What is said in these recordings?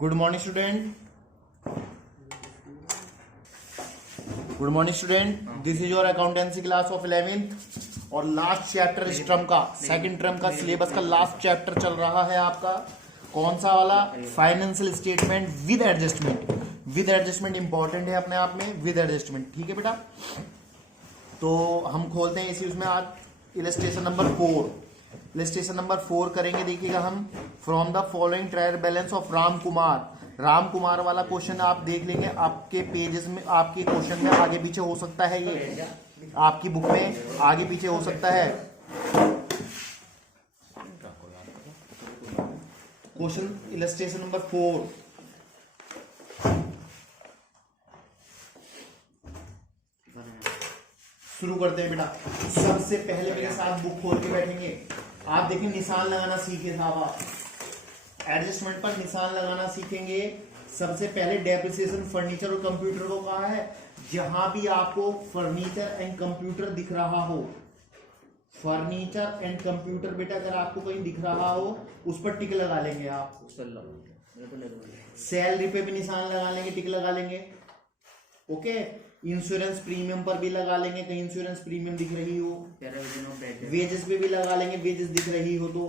Good morning student. Good morning student. This is your accountancy class of 11th और last chapter इस term का, second term का syllabus का last chapter चल रहा है आपका. कौन सा वाला? Financial statement with adjustment. With adjustment important है अपने आप में. विद एडजस्टमेंट, ठीक है बेटा. तो हम खोलते हैं इसी उसमें आज इलस्ट्रेशन नंबर 4. इलस्ट्रेशन नंबर 4 करेंगे. देखिएगा हम from the following trial balance of Ram Kumar. Ram Kumar वाला क्वेश्चन आप देख लेंगे आपके पेजेस में, आपके क्वेश्चन में आगे पीछे हो सकता है. ये आपकी बुक में आगे पीछे हो सकता है. Question illustration number 4. शुरू करते हैं बेटा. सबसे पहले मेरे साथ बुक खोल के बैठेंगे. आप देखें, निशान लगाना सीखे साहब. आप एडजस्टमेंट पर निशान लगाना सीखेंगे. सबसे पहले डेप्रिसिएशन फर्नीचर और कंप्यूटर को कहा है. जहां भी आपको फर्नीचर एंड कंप्यूटर दिख रहा हो, फर्नीचर एंड कंप्यूटर बेटा अगर आपको कहीं दिख रहा हो उस पर टिक लगा लेंगे. आप सैलरी पे भी निशान लगा लेंगे, टिक लगा लेंगे. ओके. इंश्योरेंस प्रीमियम पर भी लगा लेंगे कहीं इंश्योरेंस प्रीमियम दिख रही हो. वेजेस पे भी लगा लेंगे, वेजेस दिख रही हो तो.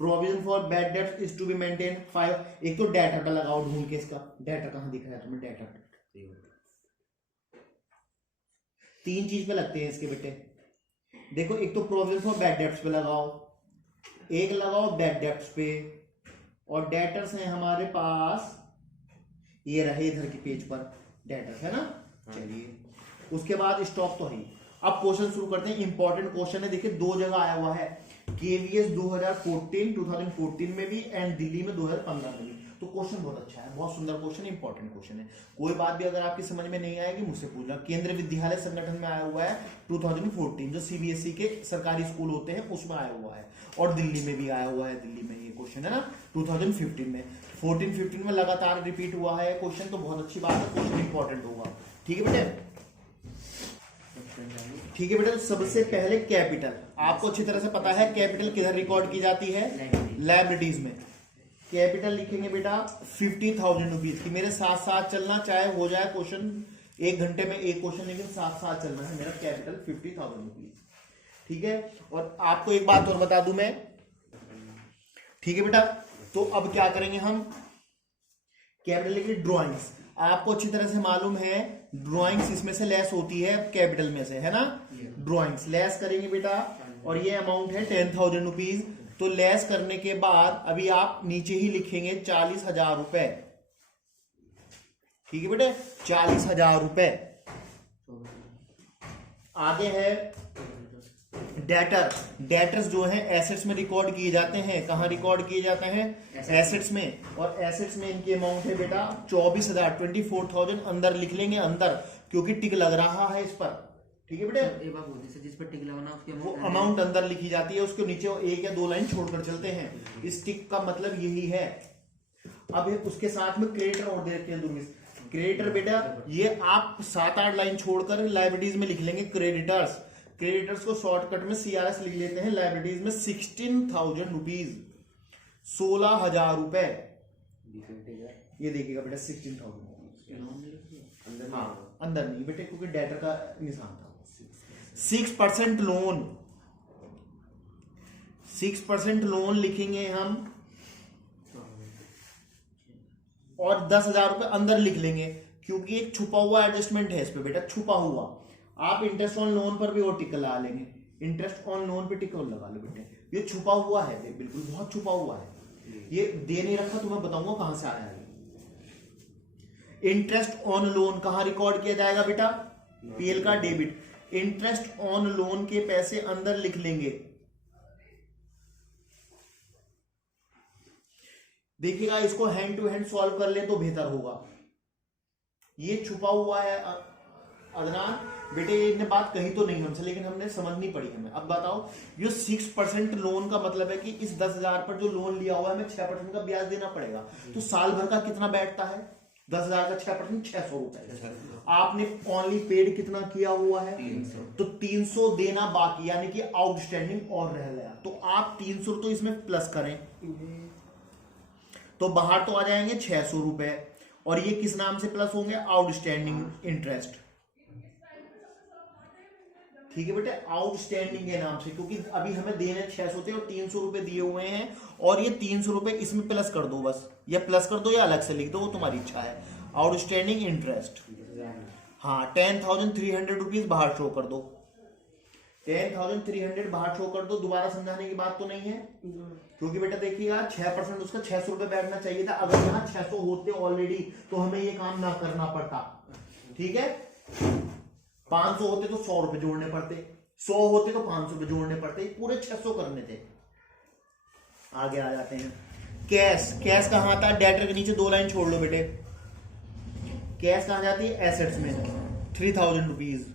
Provision for bad debt is to be maintain 5. एक तो डेटा का लगाओ ढूंढ के. इसका डेटा कहां दिख रहा है तुम्हें? डेटा 3 चीज पे लगते हैं इसके बेटे. देखो, एक तो प्रोविजन फॉर बैड डेट्स पे लगाओ, एक लगाओ बैड डेट्स पे, और डेटर्स हैं हमारे पास. ये रहे इधर के पेज पर डेटर्स है ना. चलिए, उसके बाद स्टॉक तो है. अब क्वेश्चन शुरू करते हैं. इंपॉर्टेंट क्वेश्चन है. देखिए, 2 जगह आया हुआ है. केवीएस 2014 में भी एंड दिल्ली में 2015 में भी. तो क्वेश्चन बहुत अच्छा है, बहुत सुंदर क्वेश्चन, इंपॉर्टेंट क्वेश्चन है. कोई बात भी अगर आपकी समझ में नहीं आएगी मुझसे पूछना. केंद्रीय विद्यालय संगठन में आया हुआ है 2014, जो सीबीएसई के सरकारी स्कूल होते हैं उसमें आया हुआ है. और दिल्ली में भी आया हुआ है. दिल्ली में ये क्वेश्चन है ना 2015 में. 14-15 में लगातार रिपीट हुआ है क्वेश्चन. तो बहुत अच्छी बात है, क्वेश्चन इंपॉर्टेंट होगा. ठीक है बेटे. ठीक है बेटा. सबसे पहले कैपिटल आपको अच्छी तरह से पता है. कैपिटल किधर रिकॉर्ड की जाती है? लाइब्रेरीज में. कैपिटल लिखेंगे बेटा 50,000 रुपीज की. मेरे साथ साथ चलना, चाहे हो जाए क्वेश्चन 1 घंटे में एक क्वेश्चन, लेकिन साथ साथ चलना है. मेरा कैपिटल 50,000 रुपीज. ठीक है. और आपको एक बात और बता दूं मैं. ठीक है बेटा. तो अब क्या करेंगे हम? कैपिटल लिखिए ड्रॉइंग्स. आपको अच्छी तरह से मालूम है ड्राइंग्स इसमें से लेस होती है कैपिटल में से, है ना. ड्राइंग्स लेस करेंगे बेटा. और ये अमाउंट है 10,000 रुपीज. तो लेस करने के बाद अभी आप नीचे ही लिखेंगे 40,000 रुपए. ठीक है बेटे, 40,000 रुपए. आगे है डेटर. डेटर्स जो है एसेट्स में रिकॉर्ड किए जाते हैं. कहां रिकॉर्ड किए जाते हैं? एसेट्स में. और एसेट्स में इनकी अमाउंट है बेटा 24,000, 24,000 अंदर लिख लेंगे, अंदर, क्योंकि टिक लग रहा है इस पर. ठीक है बेटे. जिस पर टिक लगाना उसकी वो अमाउंट अंदर लिखी जाती है. उसके नीचे 1 या 2 लाइन छोड़कर चलते हैं. इस टिक का मतलब यही है. अब उसके साथ में क्रेडिटर और देते हैं. क्रेडिटर बेटा ये आप 7-8 लाइन छोड़कर लाइब्रेरीज में लिख लेंगे क्रेडिटर्स. क्रेडिटर्स को शॉर्टकट में सीआरएस लिख लेते हैं. लाइब्रेरीज में 16,000 रुपीज, 16,000 रुपए. ये देखिएगा बेटा 16,000. हाँ, अंदर नहीं बेटे, क्योंकि डेटर का निशान था. 6% लोन. 6% लोन लिखेंगे हम. और 10,000 रुपए अंदर लिख लेंगे, क्योंकि एक छुपा हुआ एडजस्टमेंट है इस पे बेटा, छुपा हुआ. आप इंटरेस्ट ऑन लोन पर भी और टिक लगा लेंगे. इंटरेस्ट ऑन लोन पे टिक लगा लो बेटे. ये छुपा हुआ है, बिल्कुल बहुत छुपा हुआ है. ये दे नहीं रखा, तुम्हें बताऊंगा कहां से आया है. इंटरेस्ट ऑन लोन कहां रिकॉर्ड किया जाएगा बेटा? पीएल का डेबिट. इंटरेस्ट ऑन लोन के पैसे अंदर लिख लेंगे. देखिएगा, इसको हैंड टू हैंड सॉल्व कर ले तो बेहतर होगा. ये छुपा हुआ है अदनान बेटे. इन्हें बात कही तो नहीं हमसे, लेकिन हमने समझनी पड़ी हमें. अब बताओ, ये 6% लोन का मतलब है कि इस 10,000 पर जो लोन लिया हुआ है हमें 6% का ब्याज देना पड़ेगा. तो साल भर का कितना बैठता है? 10,000 का 6% 600 रुपए. आपने ओनली पेड कितना किया हुआ है? 300. तो 300 देना बाकी, यानी कि आउटस्टैंडिंग और रह गया. तो आप 300 तो इसमें प्लस करें. तो बाहर तो आ जाएंगे 600 रुपए, और ये किस नाम से प्लस होंगे, आउटस्टैंडिंग इंटरेस्ट। ठीक है बेटे, आउटस्टैंडिंग के नाम से, क्योंकि अभी हमें देने 600 थे और 300 रुपए दिए हुए हैं, और ये 300 रुपए इसमें प्लस कर दो बस, या प्लस कर दो या अलग से लिख दो, वो तुम्हारी इच्छा है। आउटस्टैंडिंग इंटरेस्ट, हाँ 10,300 रुपीज बाहर शो कर दो, 10,300 बाहर शो कर दो। दोबारा समझाने की बात तो नहीं है, क्योंकि बेटा देखिएगा 6% उसका 600 रुपए बैठना चाहिए था। अगर यहाँ 600 होते ऑलरेडी तो हमें ये काम ना करना पड़ता। ठीक है, 500 होते तो 100 रुपए जोड़ने पड़ते, 100 होते तो 500 रुपए जोड़ने पड़ते, पूरे 600 करने थे। आगे आ जाते हैं, कैश। कैश कहां आता है, डेटर के नीचे 2 लाइन छोड़ लो बेटे। कैश कहां जाती है, एसेट्स में 3,000 रुपीज।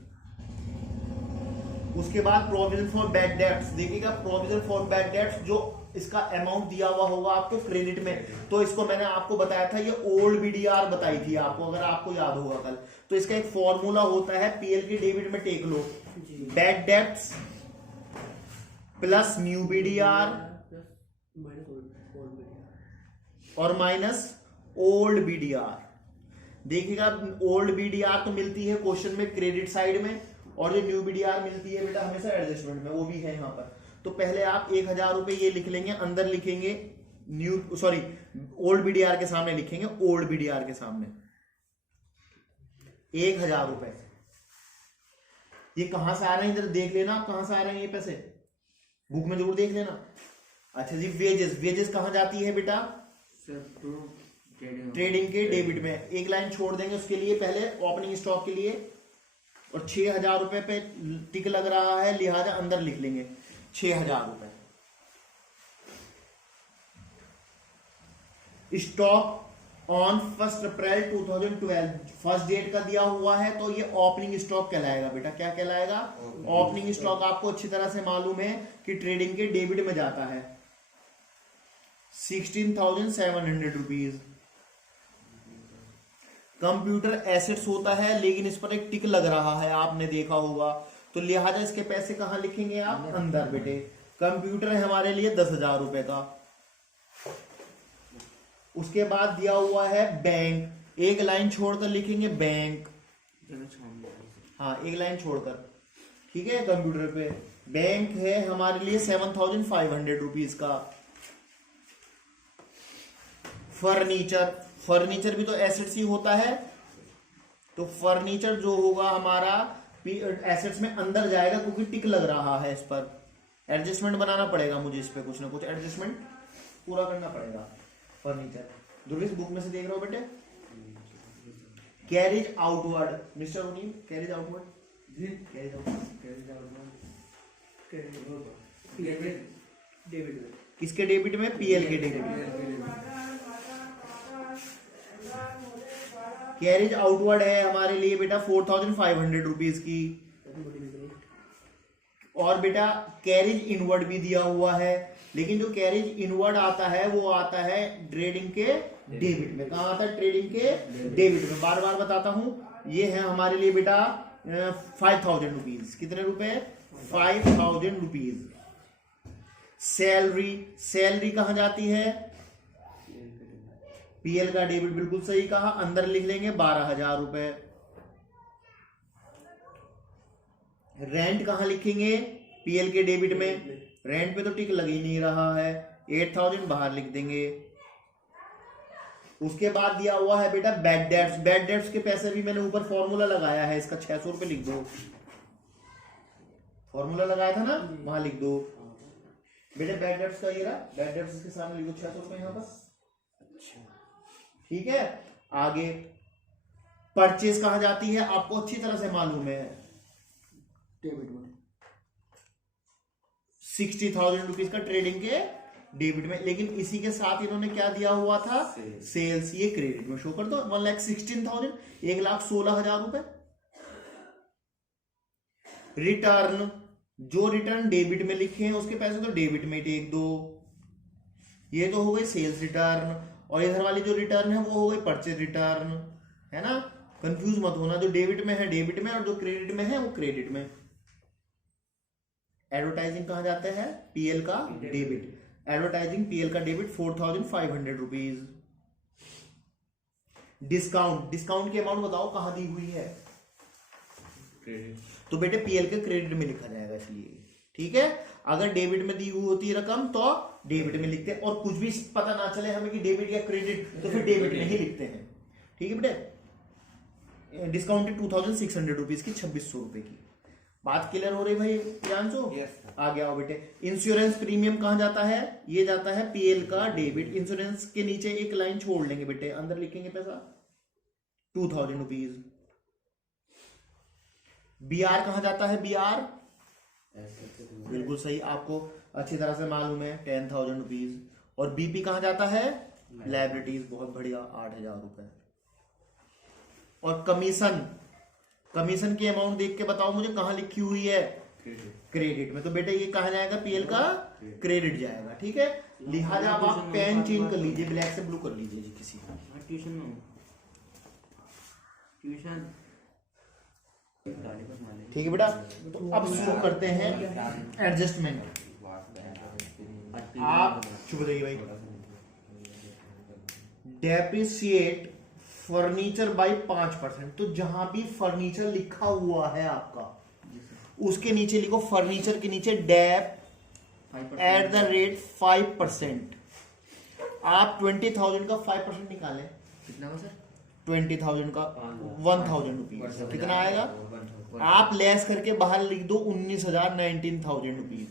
उसके बाद प्रोविजन फॉर बैड डेट्स, देखिएगा प्रोविजन फॉर बैड डेट्स, जो इसका अमाउंट दिया हुआ होगा आपको क्रेडिट में, तो इसको मैंने आपको बताया था, ये ओल्ड बीडीआर बताई थी आपको, अगर आपको याद होगा कल। तो इसका एक फॉर्मूला होता है, पीएल के डेबिट में टेक लो, bad debts plus new BDR और माइनस ओल्ड बीडीआर। देखिएगा ओल्ड बीडीआर तो मिलती है क्वेश्चन में क्रेडिट साइड में, और जो न्यू बीडीआर मिलती है बेटा हमेशा एडजस्टमेंट में, वो भी है यहाँ पर। तो पहले आप 1,000 रुपए ये लिख लेंगे, अंदर लिखेंगे ओल्ड बीडीआर के सामने लिखेंगे, ओल्ड बीडीआर के सामने 1,000 रुपए। ये कहां से आ रहे हैं इधर देख लेना आप, कहां से आ रहे हैं ये पैसे, बुक में जरूर देख लेना। अच्छा जी, वेजेस। वेजेस कहां जाती है बेटा, ट्रेडिंग के डेबिट में। एक लाइन छोड़ देंगे उसके लिए पहले, ओपनिंग स्टॉक के लिए, और 6,000 रुपए पे टिक लग रहा है, लिहाजा अंदर लिख लेंगे 6,000 रुपए। Stock on 1 April 2012, first date का दिया हुआ है, तो ये ओपनिंग स्टॉक कहलाएगा बेटा। क्या कहलाएगा, ओपनिंग स्टॉक। आपको अच्छी तरह से मालूम है कि ट्रेडिंग के डेबिट में जाता है 16,700 रुपीज। कंप्यूटर एसेट्स होता है, लेकिन इस पर एक टिक लग रहा है, आपने देखा होगा, तो लिहाजा इसके पैसे कहां लिखेंगे आप, अंदर बेटे। कंप्यूटर है हमारे लिए 10,000 रुपए का। उसके बाद दिया हुआ है बैंक, एक लाइन छोड़कर लिखेंगे बैंक, हाँ एक लाइन छोड़कर, ठीक है। कंप्यूटर पे बैंक है हमारे लिए 7,500 रुपीज का। फर्नीचर, फर्नीचर भी तो एसेट्स ही होता है, तो फर्नीचर जो होगा हमारा एसेट्स में अंदर जाएगा, क्योंकि टिक लग रहा है। इस पर एडजस्टमेंट बनाना पड़ेगा मुझे, इस पे कुछ ना कुछ एडजस्टमेंट पूरा करना पड़ेगा। फर्नीचर दुर्गेश बुक में से देख रहे हो बेटे। Carriage outward, mister Unil, carriage outward, carriage debit, किसके डेबिट में, पीएल के डेबिट में। कैरिज आउटवर्ड है हमारे लिए बेटा 4,500 रुपीज की। और बेटा कैरिज इनवर्ड भी दिया हुआ है, लेकिन जो कैरिज इनवर्ड आता है वो आता है ट्रेडिंग के डेबिट में। कहां आता है, ट्रेडिंग के डेबिट में। बार बार बताता हूं, ये है हमारे लिए बेटा 5,000 रुपीज। कितने रुपए, 5,000 रुपीज। सैलरी, सैलरी कहां जाती है, पीएल का डेबिट, बिल्कुल सही कहा, अंदर लिख लेंगे 12,000 रुपए। रेंट कहां लिखेंगे, पीएल के डेबिट में, रेंट पे तो टिक लग ही नहीं रहा है, 8,000 बाहर लिख देंगे। उसके बाद दिया हुआ है बेटा बैड डेट्स। बैड डेट्स के पैसे भी मैंने ऊपर फॉर्मूला लगाया है, इसका 600 रुपए लिख दो, फॉर्मूला लगाया था ना, वहां लिख दो बेटे। बैड डेट्स का ये रहा, बैड डेट्स के सामने लिख दो 600 रुपए यहां पर, ठीक है। आगे परचेज कहां जाती है, आपको अच्छी तरह से मालूम है, डेबिट में 60,000 रुपीज का ट्रेडिंग के डेबिट में। लेकिन इसी के साथ इन्होंने क्या दिया हुआ था, सेल्स, ये क्रेडिट में शो कर दो। 1,16,000, 1,16,000 रुपए। रिटर्न, जो रिटर्न डेबिट में लिखे हैं उसके पैसे तो डेबिट में टेक दो, ये तो हो गई सेल्स रिटर्न। और इधर वाली जो रिटर्न है वो हो गई परचेज रिटर्न, है ना। कंफ्यूज मत होना, जो डेबिट में है डेबिट में, और जो क्रेडिट में है वो क्रेडिट में। एडवर्टाइजिंग कहां जाता है, पीएल का डेबिट। एडवर्टाइजिंग पीएल का डेबिट 4,500 रुपीज। डिस्काउंट की अमाउंट बताओ कहां दी हुई है, तो बेटे पीएल के क्रेडिट में लिखा जाएगा इसलिए, ठीक है। अगर डेबिट में दी हुई होती है रकम तो डेबिट में लिखते हैं, और कुछ भी पता ना चले हमें कि डेबिट या क्रेडिट तो फिर डेबिट में ही लिखते हैं, ठीक है बेटे। डिस्काउंटेड 2600 रुपीज की 2600 रुपए की बात क्लियर हो रही भाई प्रियांशु? आ गया बेटे। इंश्योरेंस प्रीमियम कहां जाता है, ये जाता है पीएल का डेबिट। इंश्योरेंस के नीचे एक लाइन छोड़ लेंगे बेटे, अंदर लिखेंगे पैसा 2000 रुपीज। बीआर कहां जाता है, बीआर बिल्कुल सही, आपको अच्छी तरह से मालूम है 10,000 रुपीज। और बीपी कहां जाता है, लाइबिलिटीज, बहुत बढ़िया 8,000 रुपए। और कमीशन की अमाउंट देख के बताओ मुझे कहां लिखी हुई है, क्रेडिट में, तो बेटा ये कहा जाएगा पीएल का क्रेडिट जाएगा, ठीक है। लिहाजा अब आप पेन चेंज कर लीजिए, ब्लैक से ब्लू कर लीजिए जी किसी का। ट्यूशन ठीक है बेटा। तो अब शुरू करते हैं एडजस्टमेंट। आप चुप रहिए भाई। डेप्रिसिएट फर्नीचर बाई 5%, तो जहां भी फर्नीचर लिखा हुआ है आपका उसके नीचे लिखो, फर्नीचर के नीचे डेप एट द रेट 5%। आप 20,000 का 5% निकालें, कितना हो सर? 20,000 का 1,000 रुपीज कितना आएगा, आप लेस करके बाहर लिख दो 19,000 19,000 रुपीज।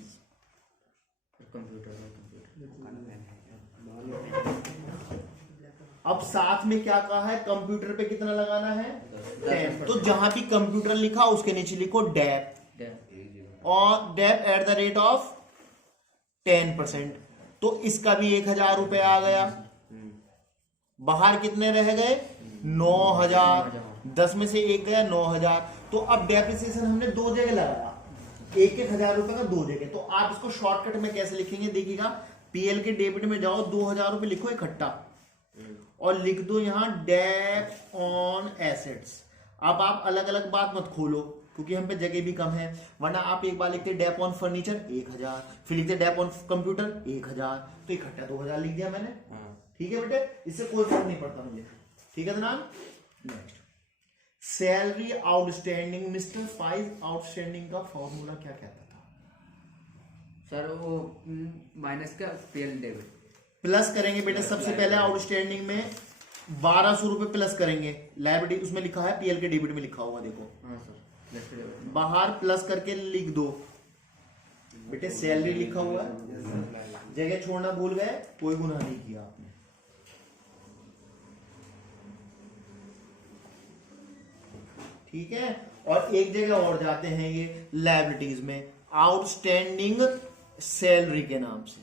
अब साथ में क्या कहा है, कंप्यूटर पे कितना लगाना है 10। तो जहां भी कंप्यूटर लिखा उसके नीचे लिखो डेप, और dep at the rate of 10%। तो इसका भी 1,000 रुपए आ गया। बाहर कितने रह गए 9,000, 10 में से एक गया 9,000। तो अब डेप्रिसिएशन हमने दो जगह लगाया, 1,000 रुपए का दो जगह। तो आप इसको शॉर्टकट में कैसे लिखेंगे देखिएगा, पीएल के डेबिट में जाओ 2,000 रुपए लिखो इकट्ठा और लिख दो यहां डेप ऑन एसेट्स। अब आप अलग अलग बात मत खोलो क्योंकि हम पे जगह भी कम है, वरना आप एक बार लिखते डेप ऑन फर्नीचर 1,000, फिर लिखते डेप ऑन कंप्यूटर 1,000, तो इकट्ठा 2,000 लिख दिया मैंने, ठीक है बेटे, इससे कोई फर्क नहीं पड़ता मुझे, ठीक है जनाब। Next salary outstanding. Mister Faiz outstanding का फॉर्मूला क्या कहता था सर? वो माइनस का पीएल डेबिट प्लस करेंगे बेटा। सबसे पहले आउटस्टैंडिंग में 1,200 रुपए प्लस करेंगे, लायबिलिटी उसमें लिखा है, पीएल के डेबिट में लिखा होगा देखो। हाँ सर, बाहर प्लस करके लिख दो बेटे, सैलरी लिखा हुआ है, जगह छोड़ना भूल गए, कोई गुनाह नहीं किया आपने। ठीक है, और एक जगह और जाते हैं ये लायबिलिटीज में, आउटस्टैंडिंग सैलरी के नाम से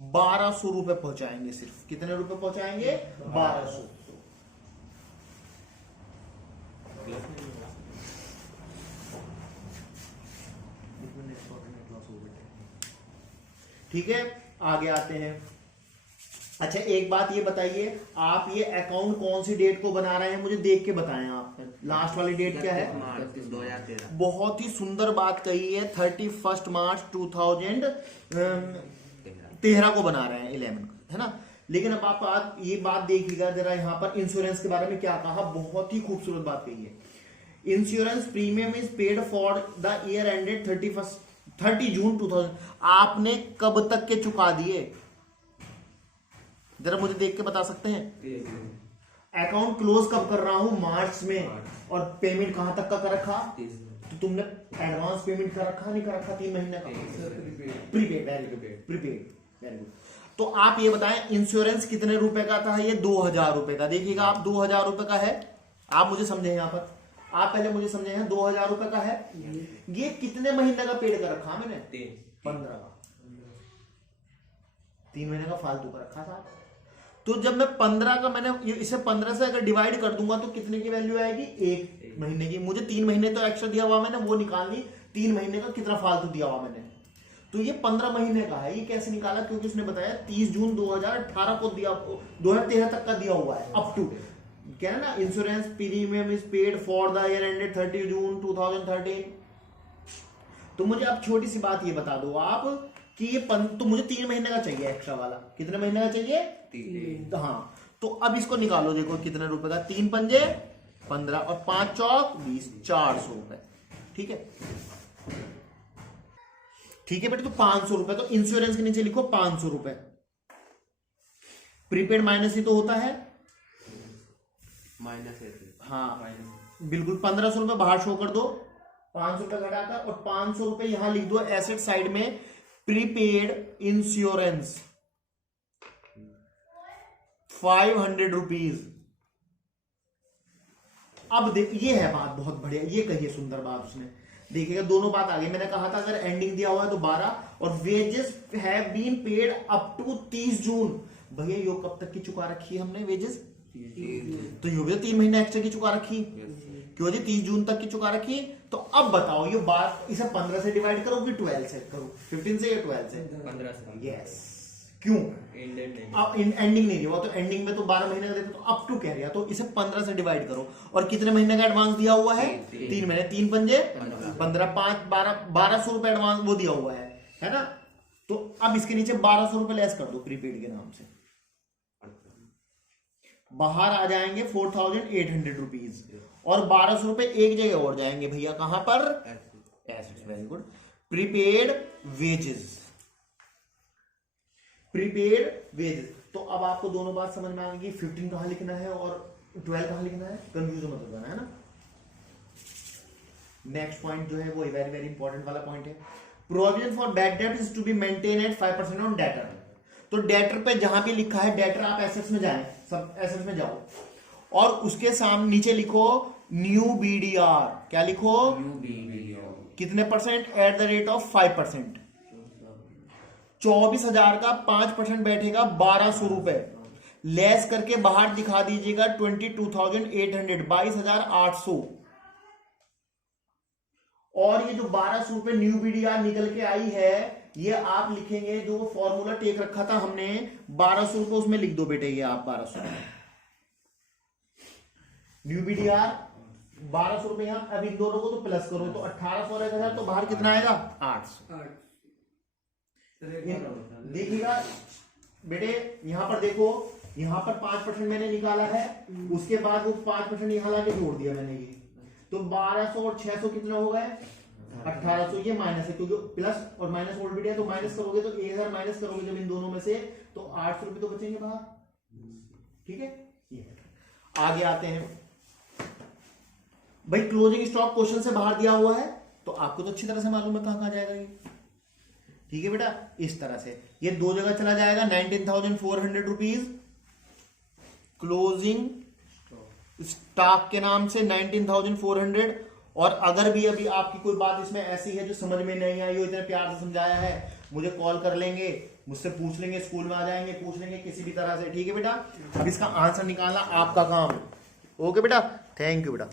1,200 रुपए पहुंचाएंगे। सिर्फ कितने रुपए पहुंचाएंगे 1,200। ठीक है, आगे आते हैं। अच्छा एक बात ये बताइए, आप ये अकाउंट कौन सी डेट को बना रहे हैं मुझे देख के बताएं। आप लास्ट वाली डेट क्या है? 2013। बहुत ही सुंदर बात कही है, 31 मार्च 2013 को बना रहे हैं 11 है ना। लेकिन अब आप ये बात देखिएगा जरा, यहाँ पर इंश्योरेंस के बारे में क्या कहा, बहुत ही खूबसूरत बात कही है। Insurance premium is paid for the year ended 30 जून 2000। आपने कब तक के चुका दिए, जरा मुझे देख के बता सकते हैं? अकाउंट क्लोज कब कर रहा हूं, मार्च में, और पेमेंट कहां तक का कर रखा, तो तुमने एडवांस पेमेंट कर रखा नहीं कर रखा, 3 महीने का prepaid, very good, prepaid, very good. तो आप ये बताएं इंश्योरेंस कितने रुपए का था? ये 2,000 रुपए का। देखिएगा आप 2,000 रुपए का है, आप मुझे समझे यहाँ पर, आप पहले मुझे समझे हैं 2,000 रुपए का है। ये कितने महीने का पेड कर रखा मैंने? 15 का, 3 महीने का फालतू का रखा था। तो जब मैं 15 का मैंने इसे 15 से अगर डिवाइड कर दूंगा तो कितने की वैल्यू आएगी? 1 महीने की। मुझे 3 महीने तो एक्स्ट्रा दिया हुआ मैंने, वो निकाल ली। 3 महीने का कितना फालतू दिया हुआ मैंने, तो ये 15 महीने का है। ये कैसे निकाला? क्योंकि उसने बताया 30 जून 2018 को दिया, 2013 तक का दिया हुआ है अप टू, क्या है ना, insurance premium is paid for the year ended 30 जून 2013। तो मुझे अब छोटी सी बात ये बता दो आप कि ये तो मुझे 3 महीने का चाहिए एक्स्ट्रा वाला। कितने महीने का चाहिए? 3। हाँ, तो अब इसको निकालो, देखो कितने रुपए का, 3 पंजे 15 और 5 चौक 20, 400 रुपए। ठीक है, ठीक है बेटे, तो 500 रुपए, तो इंश्योरेंस के नीचे लिखो 500 रुपए। प्रीपेड माइनस ही तो होता है, माइनस है। हाँ बिल्कुल, 1500 रुपए बाहर शो कर दो, 500 रुपए घटाकर, और 500 रुपए यहां लिख दो एसेट साइड में, प्रीपेड इंश्योरेंस 500 रुपीज। अब देख, ये है बात बहुत बढ़िया, ये कही सुंदर बात उसने, देखिएगा दोनों बात आ गई। मैंने कहा था अगर एंडिंग दिया हुआ है तो 12, और wages have been paid up to 30 June. भैया यो कब तक की चुका रखी है हमने वेजेस? तो यो भी 3 महीने एक्स्ट्रा की चुका रखी, क्यों जी 30 जून तक की चुका रखी। तो अब बताओ ये बात, इसे 15 से डिवाइड करो कि 12 से करो, 15 से या 12 से? 15 से। यस, क्यों? अब एंडिंग नहीं हुआ, तो एंडिंग में तो 12 महीने का देते, तो अप टू कह रहा, तो इसे 15 से डिवाइड करो। और कितने महीने का एडवांस दिया हुआ है? 3 महीने, 3 पंजे 15, 5 12, 1200 रुपए एडवांस वो दिया हुआ है ना। तो अब इसके नीचे 1200 रुपए लेस कर दो प्रीपेड के नाम से, बाहर आ जाएंगे 4800 रुपीज, और 1200 रुपए एक जगह और जाएंगे भैया, कहां पर? Assets, very good, prepaid wages, prepaid wages. तो अब आपको दोनों बात समझ में आ गई, 15 कहां लिखना है और 12 कहां लिखना है, कंफ्यूजन मत हो जाना, है ना। नेक्स्ट पॉइंट जो है वो वेरी वेरी इंपॉर्टेंट वाला पॉइंट है, provision for bad debt is to be maintain at 5% on debtor. तो डेटर पे जहां भी लिखा है डेटर, आप एसेट्स में जाए, सब एसेट्स में जाओ, और उसके सामने नीचे लिखो न्यू बीडीआर, क्या लिखो? कितने percent? Eight the rate of 5%। 24,000 का 5% बैठेगा 1200 रुपए, लेस करके बाहर दिखा दीजिएगा 22,800, 22,800। और ये जो 1200 रुपए न्यू बीडीआर निकल के आई है, ये आप लिखेंगे, जो फॉर्मूला टेक रखा था हमने 1200 रुपए, उसमें लिख दो बेटे, ये आप 1200 न्यू बीडीआर 1200 रुपए यहां। अब इन दोनों को तो प्लस करो, तो 1800 रहेगा, तो बाहर कितना आएगा? 800। देखिएगा बेटे, यहां पर देखो, यहां पर 5% मैंने निकाला है, उसके बाद वो 5% यहां लाके जोड़ दिया मैंने, ये तो 1200 और 600 कितना हो गए? 1800। ये माइनस है क्योंकि प्लस और माइनस ऑलरेडी है, तो माइनस करोगे तो 1000 माइनस करोगे जब इन दोनों में से, तो 800 रुपए तो बचेंगे बाहर। ठीक है, ये आगे आते हैं भाई, क्लोजिंग स्टॉक क्वेश्चन से बाहर दिया हुआ है, तो आपको तो अच्छी तरह से मालूम है कहां जाएगा ये। ठीक है बेटा, इस तरह से ये दो जगह चला जाएगा, 19,400 रुपीज क्लोजिंग स्टॉक के नाम से 19,400। और अगर भी अभी आपकी कोई बात इसमें ऐसी है जो समझ में नहीं आई हो, इतने प्यार से समझाया है, मुझे कॉल कर लेंगे, मुझसे पूछ लेंगे, स्कूल में आ जाएंगे, पूछ लेंगे किसी भी तरह से। ठीक है बेटा, अब इसका आंसर निकालना आपका काम। ओके बेटा, थैंक यू बेटा।